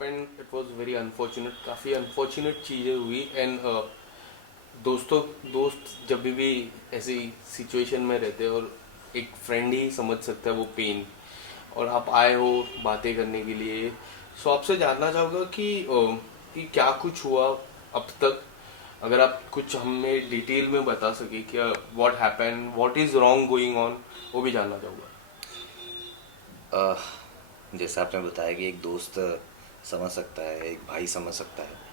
Happened it was very unfortunate, काफ़ी unfortunate चीज़ें हुई एंड दोस्त जब भी ऐसी सिचुएशन में रहते हैं और एक फ्रेंड ही समझ सकता है वो पेन, और आप आए हो बातें करने के लिए। सो आपसे जानना चाहूँगा कि क्या कुछ हुआ अब तक, अगर आप कुछ हमें डिटेल में बता सके कि what happen, what is wrong going on, वो भी जानना चाहूँगा। अह, जैसा आपने बताया कि एक दोस्त समझ सकता है, एक भाई समझ सकता है।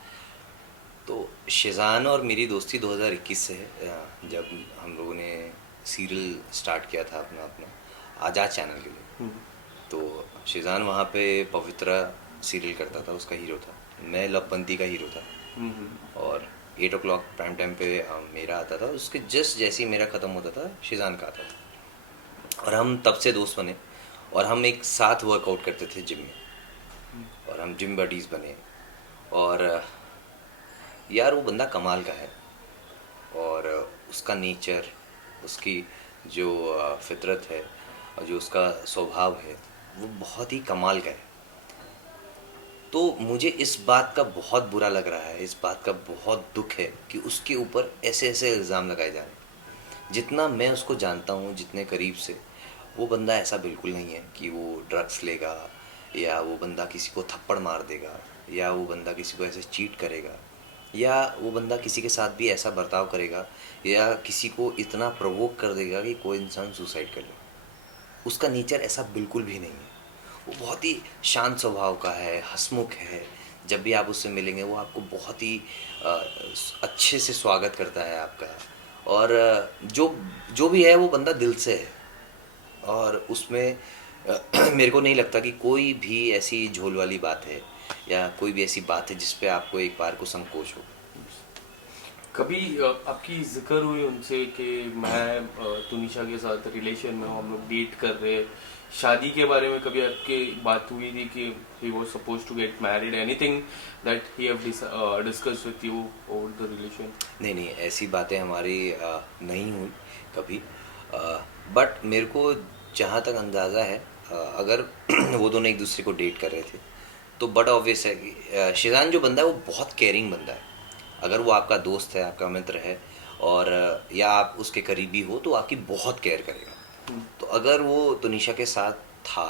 तो शिज़ान और मेरी दोस्ती 2021 से है, जब हम लोगों ने सीरियल स्टार्ट किया था अपना अपना आज़ाद चैनल के लिए। तो शिज़ान वहाँ पे पवित्रा सीरियल करता था, उसका हीरो था। मैं लवबंती का हीरो था। और 8 o'clock प्राइम टाइम पे मेरा आता था, उसके जस्ट जैसे ही मेरा ख़त्म होता था शिज़ान का आता था। और हम तब से दोस्त बने और हम एक साथ वर्कआउट करते थे जिम में, और हम जिम बडीज़ बने। और यार वो बंदा कमाल का है। और उसका नेचर, उसकी जो फितरत है और जो उसका स्वभाव है वो बहुत ही कमाल का है। तो मुझे इस बात का बहुत बुरा लग रहा है, इस बात का बहुत दुख है कि उसके ऊपर ऐसे ऐसे इल्ज़ाम लगाए जा रहे हैं। जितना मैं उसको जानता हूँ, जितने करीब से, वो बंदा ऐसा बिल्कुल नहीं है कि वो ड्रग्स लेगा, या वो बंदा किसी को थप्पड़ मार देगा, या वो बंदा किसी को ऐसे चीट करेगा, या वो बंदा किसी के साथ भी ऐसा बर्ताव करेगा, या किसी को इतना प्रवोक कर देगा कि कोई इंसान सुसाइड कर ले। उसका नेचर ऐसा बिल्कुल भी नहीं है। वो बहुत ही शांत स्वभाव का है, हंसमुख है। जब भी आप उससे मिलेंगे वो आपको बहुत ही अ, अच्छे से स्वागत करता है आपका। और जो जो भी है वो बंदा दिल से है। और उसमें मेरे को नहीं लगता कि कोई भी ऐसी झोल वाली बात है, या कोई भी ऐसी बात है जिस पे आपको एक बार को संकोच हो। कभी आपकी जिक्र हुई उनसे कि मैं तुनिशा के साथ रिलेशन में हूँ, हम लोग डेट कर रहे हैं, शादी के बारे में कभी आपकी बात हुई थी कि he was suppose to get married, anything that he have discuss with you over the relation? नहीं नहीं, ऐसी बातें हमारी नहीं हुई कभी। बट मेरे को जहाँ तक अंदाज़ा है, अगर वो दोनों एक दूसरे को डेट कर रहे थे तो बड़ा ऑब्वियस है कि शिजान जो बंदा है वो बहुत केयरिंग बंदा है। अगर वो आपका दोस्त है, आपका मित्र है, और या आप उसके करीबी हो, तो आपकी बहुत केयर करेगा। तो अगर वो तुनिशा के साथ था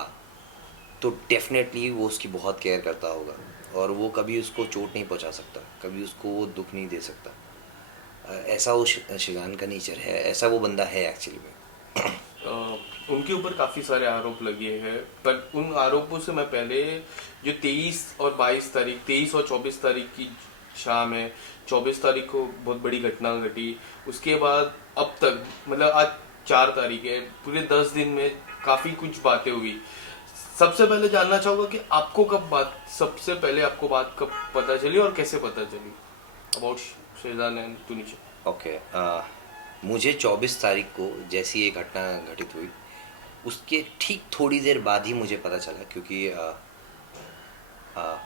तो डेफिनेटली वो उसकी बहुत केयर करता होगा, और वो कभी उसको चोट नहीं पहुंचा सकता, कभी उसको वो दुख नहीं दे सकता। ऐसा वो शिजान का नेचर है, ऐसा वो बंदा है एक्चुअली में। उनके ऊपर काफी सारे आरोप लगे हैं, पर उन आरोपों से मैं पहले जो 23 और 22 तारीख, 23 और 24 तारीख की शाम है, 24 तारीख को बहुत बड़ी घटना घटी, उसके बाद अब तक मतलब आज 4 तारीख है, पूरे 10 दिन में काफी कुछ बातें हुई। सबसे पहले जानना चाहूंगा कि आपको कब बात, सबसे पहले आपको बात कब पता चली और कैसे पता चली about Schezwan and Tunisha? Okay. मुझे 24 तारीख को जैसी ये घटना घटित हुई, उसके ठीक थोड़ी देर बाद ही मुझे पता चला, क्योंकि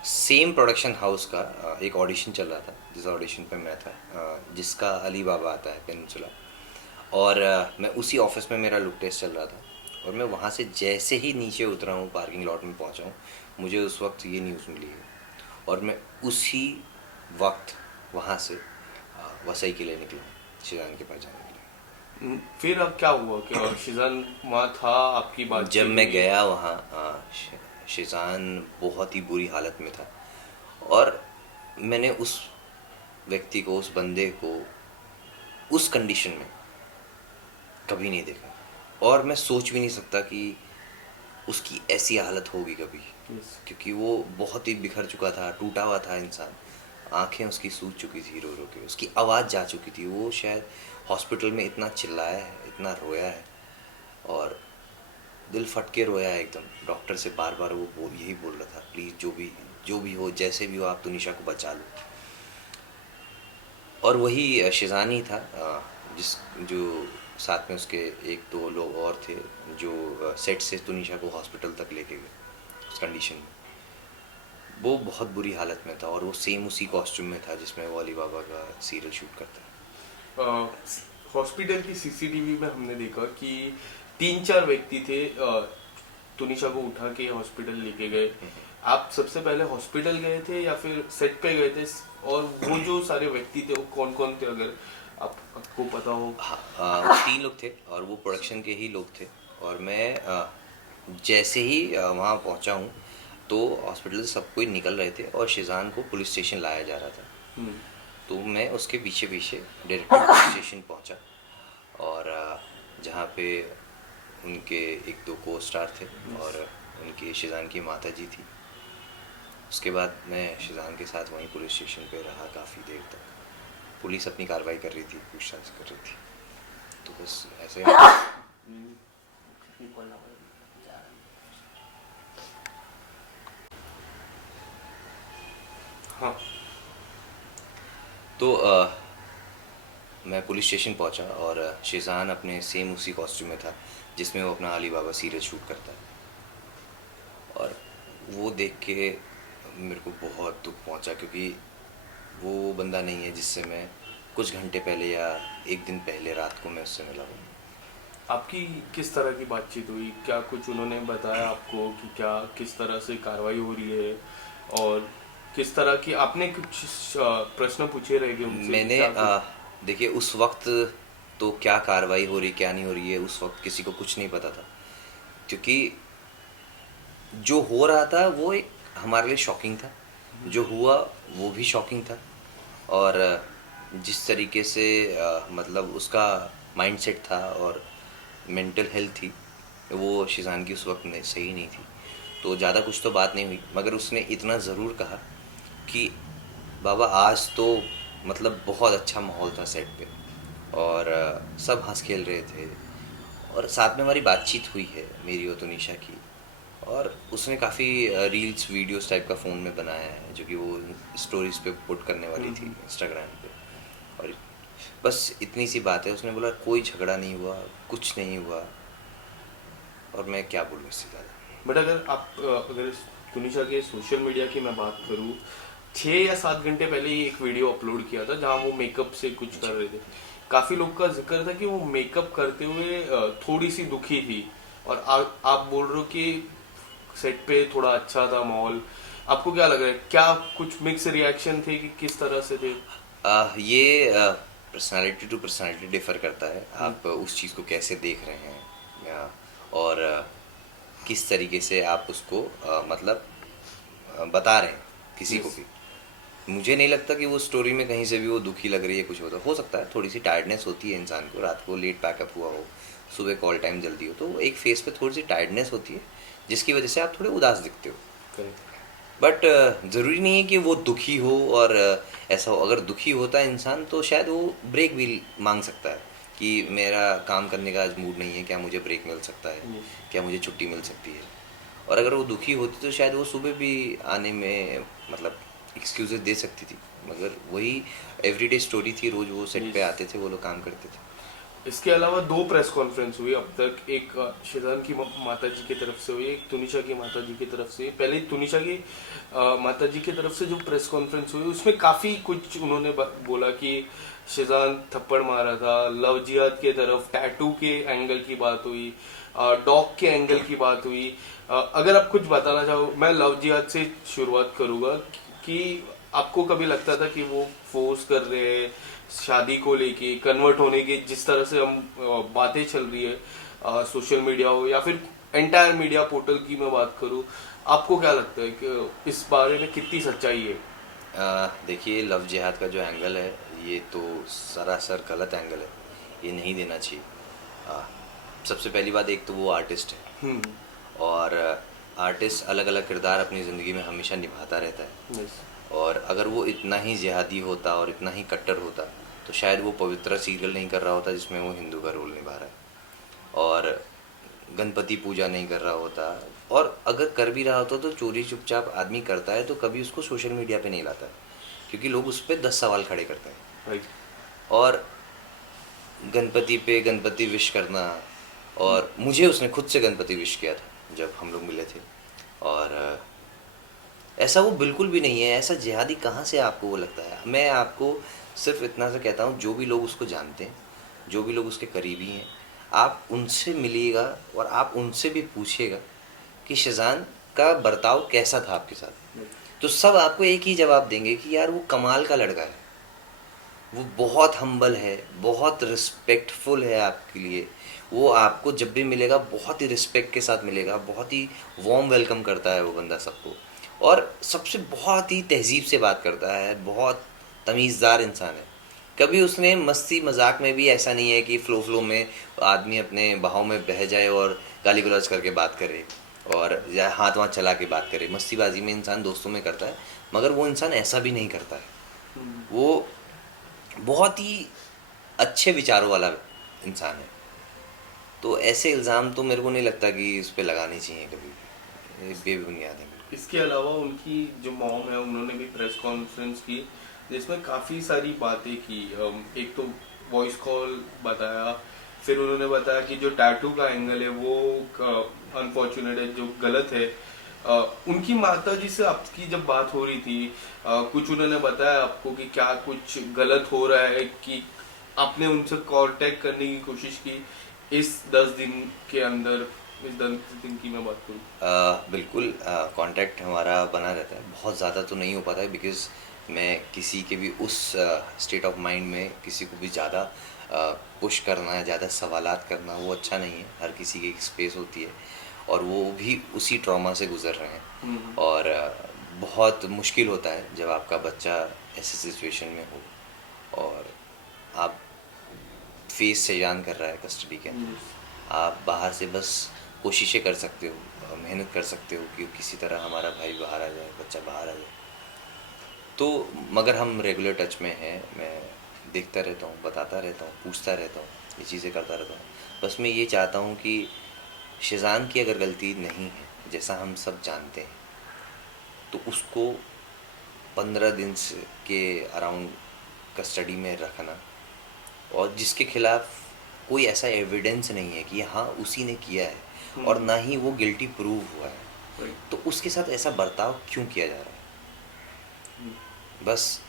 सेम प्रोडक्शन हाउस का एक ऑडिशन चल रहा था, जिस ऑडिशन पे मैं था, जिसका अली बाबा आता है पेनिनसुला। और मैं उसी ऑफिस में, मेरा लुक टेस्ट चल रहा था, और मैं वहाँ से जैसे ही नीचे उतरा हूँ, पार्किंग लॉट में पहुँचा हूँ, मुझे उस वक्त ये न्यूज़ मिली है। और मैं उसी वक्त वहाँ से वसई के लिए निकला, शिजान के पास जाने के फिर अब क्या हुआ कि शिजान वहाँ था, आपकी लिए। जब बातचीत मैं हुई? गया वहाँ, शिजान बहुत ही बुरी हालत में था। और मैंने उस व्यक्ति को, उस बंदे को उस कंडीशन में कभी नहीं देखा, और मैं सोच भी नहीं सकता कि उसकी ऐसी हालत होगी कभी। Yes. क्योंकि वो बहुत ही बिखर चुका था, टूटा हुआ था इंसान। आंखें उसकी सूज चुकी थी रो रो के, उसकी आवाज़ जा चुकी थी। वो शायद हॉस्पिटल में इतना चिल्लाया है, इतना रोया है, और दिल फट के रोया है एकदम। डॉक्टर से बार बार वो यही बोल रहा था, प्लीज़ जो भी हो, जैसे भी हो, आप तुनिशा को बचा लो। और वही शिजानी था, जिस जो साथ में उसके एक दो लोग और थे, जो सेट से तुनिशा को हॉस्पिटल तक लेके गए उस कंडीशन में। वो बहुत बुरी हालत में था, और वो सेम उसी कॉस्ट्यूम में था जिसमें वो अली बाबा का सीरियल शूट करता हॉस्पिटल की सीसीटीवी में हमने देखा कि 3-4 व्यक्ति थे, तुनिशा को उठा के हॉस्पिटल लेके गए, आप सबसे पहले हॉस्पिटल गए थे या फिर सेट पे गए थे? और वो जो सारे व्यक्ति थे वो कौन कौन थे, अगर आपको पता हो? हाँ, 3 लोग थे और वो प्रोडक्शन के ही लोग थे। और मैं जैसे ही वहाँ पहुँचा हूँ तो हॉस्पिटल से सब कोई निकल रहे थे और शिजान को पुलिस स्टेशन लाया जा रहा था। हम्म, तो मैं उसके पीछे पीछे डायरेक्टली पुलिस स्टेशन पहुँचा और जहाँ पे उनके 1-2 को स्टार थे और उनकी शिजान की माता जी थी। उसके बाद मैं शिजान के साथ वहीं पुलिस स्टेशन पे रहा काफ़ी देर तक। पुलिस अपनी कार्रवाई कर रही थी, पूछताछ कर रही थी। तो बस ऐसे हाँ। तो मैं पुलिस स्टेशन पहुंचा और शिजान अपने सेम उसी कॉस्ट्यूम में था जिसमें वो अपना अली बाबा सीरियल शूट करता है। और वो देख के मेरे को बहुत दुख पहुंचा, क्योंकि वो बंदा नहीं है जिससे मैं कुछ घंटे पहले या एक दिन पहले रात को मैं उससे मिला हूँ। आपकी किस तरह की बातचीत हुई? क्या कुछ उन्होंने बताया आपको कि क्या किस तरह से कार्रवाई हो रही है, और किस तरह की आपने कुछ प्रश्न पूछे रहेंगे उनसे? मैंने क्या कुछ? देखिए, उस वक्त तो क्या कार्रवाई हो रही क्या नहीं हो रही है उस वक्त किसी को कुछ नहीं पता था, क्योंकि जो हो रहा था वो एक हमारे लिए शॉकिंग था, जो हुआ वो भी शॉकिंग था। और जिस तरीके से मतलब उसका माइंडसेट था और मेंटल हेल्थ थी, वो शिजान की उस वक्त में सही नहीं थी। तो ज़्यादा कुछ तो बात नहीं हुई, मगर उसने इतना ज़रूर कहा कि बाबा आज तो मतलब बहुत अच्छा माहौल था सेट पे और सब हंस खेल रहे थे। और साथ में हमारी बातचीत हुई है मेरी और तुनिशा की, और उसने काफ़ी रील्स वीडियोस टाइप का फ़ोन में बनाया है जो कि वो स्टोरीज पे पुट करने वाली थी इंस्टाग्राम पे। और बस इतनी सी बात है, उसने बोला कोई झगड़ा नहीं हुआ, कुछ नहीं हुआ। और मैं क्या बोलूँ इससे ज़्यादा। बट अगर तुनिशा के सोशल मीडिया की मैं बात करूँ, 6 या 7 घंटे पहले ही एक वीडियो अपलोड किया था जहाँ वो मेकअप से कुछ कर रहे थे। काफी लोग का जिक्र था कि वो मेकअप करते हुए थोड़ी सी दुखी थी, और आप बोल रहे हो कि सेट पे थोड़ा अच्छा था माहौल। आपको क्या लग रहा है, क्या कुछ मिक्स रिएक्शन थे कि किस तरह से थे? ये पर्सनालिटी टू पर्सनालिटी डिफ़र करता है, आप उस चीज़ को कैसे देख रहे हैं और किस तरीके से आप उसको मतलब बता रहे हैं किसी को Yes. भी। मुझे नहीं लगता कि वो स्टोरी में कहीं से भी वो दुखी लग रही है, कुछ हो सकता है थोड़ी सी टायर्डनेस होती है इंसान को, रात को लेट पैकअप हुआ हो, सुबह कॉल टाइम जल्दी हो, तो एक फेस पे थोड़ी सी टायर्डनेस होती है जिसकी वजह से आप थोड़े उदास दिखते हो। Correct. बट ज़रूरी नहीं है कि वो दुखी हो और ऐसा हो। अगर दुखी होता है इंसान तो शायद वो ब्रेक भी मांग सकता है कि मेरा काम करने का आज मूड नहीं है, क्या मुझे ब्रेक मिल सकता है, Yes. क्या मुझे छुट्टी मिल सकती है। और अगर वो दुखी होती तो शायद वो सुबह भी आने में मतलब एक्सक्यूज़ेस दे सकती थी, मगर वही एवरीडे स्टोरी थी, रोज़ वो सेट पे Yes. आते थे, वो लोग काम करते थे। इसके अलावा 2 प्रेस कॉन्फ्रेंस हुई अब तक, एक शिजान की माता जी की तरफ से हुई, एक तुनिशा की माता जी की तरफ से। पहले तुनिशा की माता जी की तरफ से जो प्रेस कॉन्फ्रेंस हुई उसमें काफ़ी कुछ उन्होंने बोला कि शिजान थप्पड़ मारा था, लव जिहाद के तरफ टैटू के एंगल की बात हुई, डॉग के एंगल की बात हुई। अगर आप कुछ बताना चाहो, मैं लव जिहाद से शुरुआत करूँगा कि आपको कभी लगता था कि वो फोर्स कर रहे हैं शादी को लेके, कन्वर्ट होने की जिस तरह से हम बातें चल रही है सोशल मीडिया हो या फिर एंटायर मीडिया पोर्टल की मैं बात करूं, आपको क्या लगता है कि इस बारे में कितनी सच्चाई है? देखिए, लव जिहाद का जो एंगल है ये तो सरासर गलत एंगल है, ये नहीं देना चाहिए। आ, सबसे पहली बात, एक तो वो आर्टिस्ट है हम्म। और आर्टिस्ट अलग अलग किरदार अपनी ज़िंदगी में हमेशा निभाता रहता है। यस। और अगर वो इतना ही जिहादी होता और इतना ही कट्टर होता तो शायद वो पवित्र सीरियल नहीं कर रहा होता जिसमें वो हिंदू का रोल निभा रहा है, और गणपति पूजा नहीं कर रहा होता। और अगर कर भी रहा होता तो चोरी चुपचाप आदमी करता है तो कभी उसको सोशल मीडिया पे नहीं लाता है, क्योंकि लोग उस पर 10 सवाल खड़े करते हैं। राइट। और गणपति पे गणपति विश करना, और मुझे उसने खुद से गणपति विश किया था जब हम लोग मिले थे। और ऐसा वो बिल्कुल भी नहीं है, ऐसा जिहादी कहाँ से आपको वो लगता है। मैं आपको सिर्फ इतना सा कहता हूँ, जो भी लोग उसको जानते हैं, जो भी लोग उसके करीबी हैं, आप उनसे मिलिएगा और आप उनसे भी पूछिएगा कि शेज़ान का बर्ताव कैसा था आपके साथ, तो सब आपको एक ही जवाब देंगे कि यार वो कमाल का लड़का है, वो बहुत हम्बल है, बहुत रिस्पेक्टफुल है आपके लिए, वो आपको जब भी मिलेगा बहुत ही रिस्पेक्ट के साथ मिलेगा, बहुत ही वार्म वेलकम करता है वो बंदा सबको, और सबसे बहुत ही तहज़ीब से बात करता है, बहुत तमीज़दार इंसान है। कभी उसने मस्ती मजाक में भी ऐसा नहीं है कि फ़्लो में आदमी अपने बहाव में बह जाए और गाली गलौज करके बात करे और या हाथ वाथ चला के बात करे। मस्तीबाजी में इंसान दोस्तों में करता है, मगर वो इंसान ऐसा भी नहीं करता है। वो बहुत ही अच्छे विचारों वाला इंसान है। तो ऐसे इल्ज़ाम तो मेरे को नहीं लगता कि इस पे लगाने चाहिए कभी भी, ये बेबुनियाद है। इसके अलावा उनकी जो मॉम है उन्होंने भी प्रेस कॉन्फ्रेंस की जिसमें काफ़ी सारी बातें की। एक तो वॉइस कॉल बताया, फिर उन्होंने बताया कि जो टैटू का एंगल है वो अनफॉर्चुनेट है, जो गलत है। उनकी माता जी से आपकी जब बात हो रही थी, कुछ उन्होंने बताया आपको कि क्या कुछ गलत हो रहा है, कि आपने उनसे कांटेक्ट करने की कोशिश की इस 10 दिन के अंदर? इस 10 दिन की मैं बात करूँ, बिल्कुल कांटेक्ट हमारा बना रहता है, बहुत ज़्यादा तो नहीं हो पाता है बिकॉज़ मैं किसी के भी उस स्टेट ऑफ माइंड में किसी को भी ज़्यादा पुश करना है, ज़्यादा सवालात करना वो अच्छा नहीं है। हर किसी की एक स्पेस होती है और वो भी उसी ट्रॉमा से गुजर रहे हैं, और बहुत मुश्किल होता है जब आपका बच्चा ऐसे सिचुएशन में हो और आप फेस से जान कर रहा है कस्टडी के अंदर। आप बाहर से बस कोशिशें कर सकते हो, मेहनत कर सकते हो कि किसी तरह हमारा भाई बाहर आ जाए, बच्चा बाहर आ जाए। तो मगर हम रेगुलर टच में हैं, मैं देखता रहता हूँ, बताता रहता हूँ, पूछता रहता हूँ, ये चीज़ें करता रहता हूँ। बस मैं ये चाहता हूँ कि शेज़ान की अगर गलती नहीं है, जैसा हम सब जानते हैं, तो उसको 15 दिन से के अराउंड कस्टडी में रखना, और जिसके खिलाफ कोई ऐसा एविडेंस नहीं है कि हाँ उसी ने किया है और ना ही वो गिल्टी प्रूव हुआ है, तो उसके साथ ऐसा बर्ताव क्यों किया जा रहा है। बस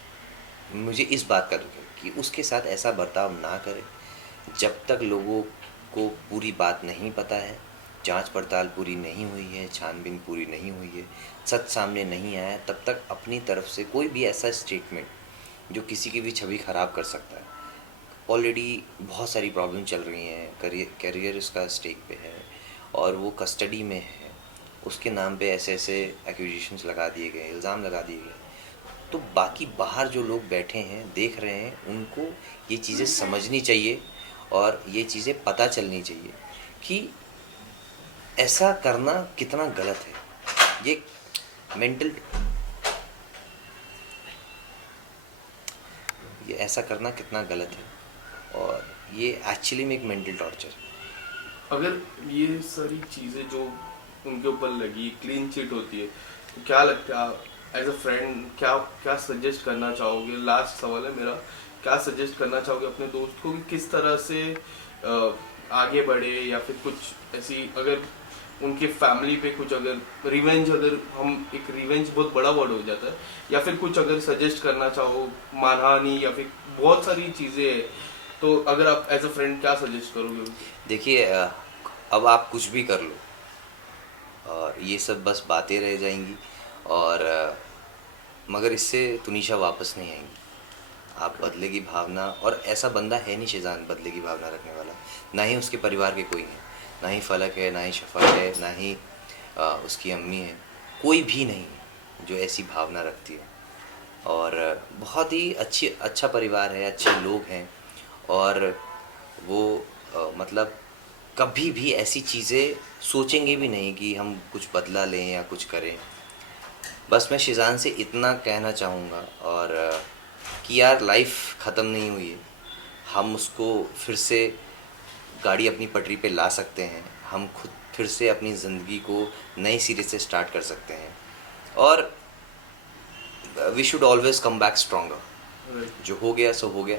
मुझे इस बात का दुख है कि उसके साथ ऐसा बर्ताव ना करें। जब तक लोगों को पूरी बात नहीं पता है, जांच पड़ताल पूरी नहीं हुई है, छानबीन पूरी नहीं हुई है, सच सामने नहीं आया, तब तक अपनी तरफ से कोई भी ऐसा स्टेटमेंट जो किसी की भी छवि ख़राब कर सकता है। ऑलरेडी बहुत सारी प्रॉब्लम चल रही हैं, करियर उसका स्टेक पे है और वो कस्टडी में है, उसके नाम पे ऐसे ऐसे एक्यूजेशंस लगा दिए गए, इल्ज़ाम लगा दिए गए। तो बाकी बाहर जो लोग बैठे हैं, देख रहे हैं, उनको ये चीज़ें समझनी चाहिए और ये चीज़ें पता चलनी चाहिए कि ऐसा करना कितना गलत है। ये मेंटल ये ऐसा करना कितना गलत है और ये एक्चुअली में एक मेंटल टॉर्चर है। अगर ये सारी चीज़ें जो उनके ऊपर लगी क्लीन चिट होती है, तो क्या लगता है एज अ फ्रेंड, क्या क्या सजेस्ट करना चाहोगे? लास्ट सवाल है मेरा, क्या सजेस्ट करना चाहोगे अपने दोस्त को कि किस तरह से आगे बढ़े, या फिर कुछ ऐसी अगर उनके फैमिली पे कुछ अगर रिवेंज, अगर हम एक रिवेंज बहुत बड़ा वर्ड हो जाता है, या फिर कुछ अगर सजेस्ट करना चाहो, मानहानि या फिर बहुत सारी चीज़ें हैं, तो अगर आप एज अ फ्रेंड क्या सजेस्ट करोगे? देखिए अब आप कुछ भी कर लो और ये सब बस बातें रह जाएंगी, और मगर इससे तुनिशा वापस नहीं आएंगी। आप बदले की भावना, और ऐसा बंदा है नहीं शेज़ान बदले की भावना रखने वाला, ना ही उसके परिवार के कोई हैं, ना ही फलक है, ना ही शफक है, ना ही उसकी अम्मी है, कोई भी नहीं है जो ऐसी भावना रखती है। और बहुत ही अच्छा परिवार है, अच्छे लोग हैं, और वो मतलब कभी भी ऐसी चीज़ें सोचेंगे भी नहीं कि हम कुछ बदला लें या कुछ करें। बस मैं शेज़ान से इतना कहना चाहूँगा और कि यार लाइफ ख़त्म नहीं हुई है, हम उसको फिर से गाड़ी अपनी पटरी पे ला सकते हैं, हम खुद फिर से अपनी ज़िंदगी को नए सिरे से स्टार्ट कर सकते हैं, और we should always come back stronger. जो हो गया सो हो गया,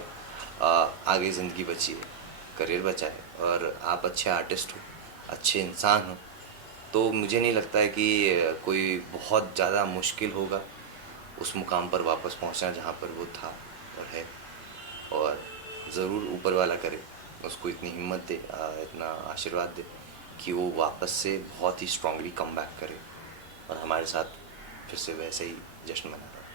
आगे ज़िंदगी बची है, करियर बचा है, और आप अच्छे आर्टिस्ट हो, अच्छे इंसान हो, तो मुझे नहीं लगता है कि कोई बहुत ज़्यादा मुश्किल होगा उस मुकाम पर वापस पहुंचना जहां पर वो था और है। और ज़रूर ऊपर वाला करे, उसको इतनी हिम्मत दे, इतना आशीर्वाद दे कि वो वापस से बहुत ही स्ट्रांगली कम बैक करे और हमारे साथ फिर से वैसे ही जश्न मना रहा है।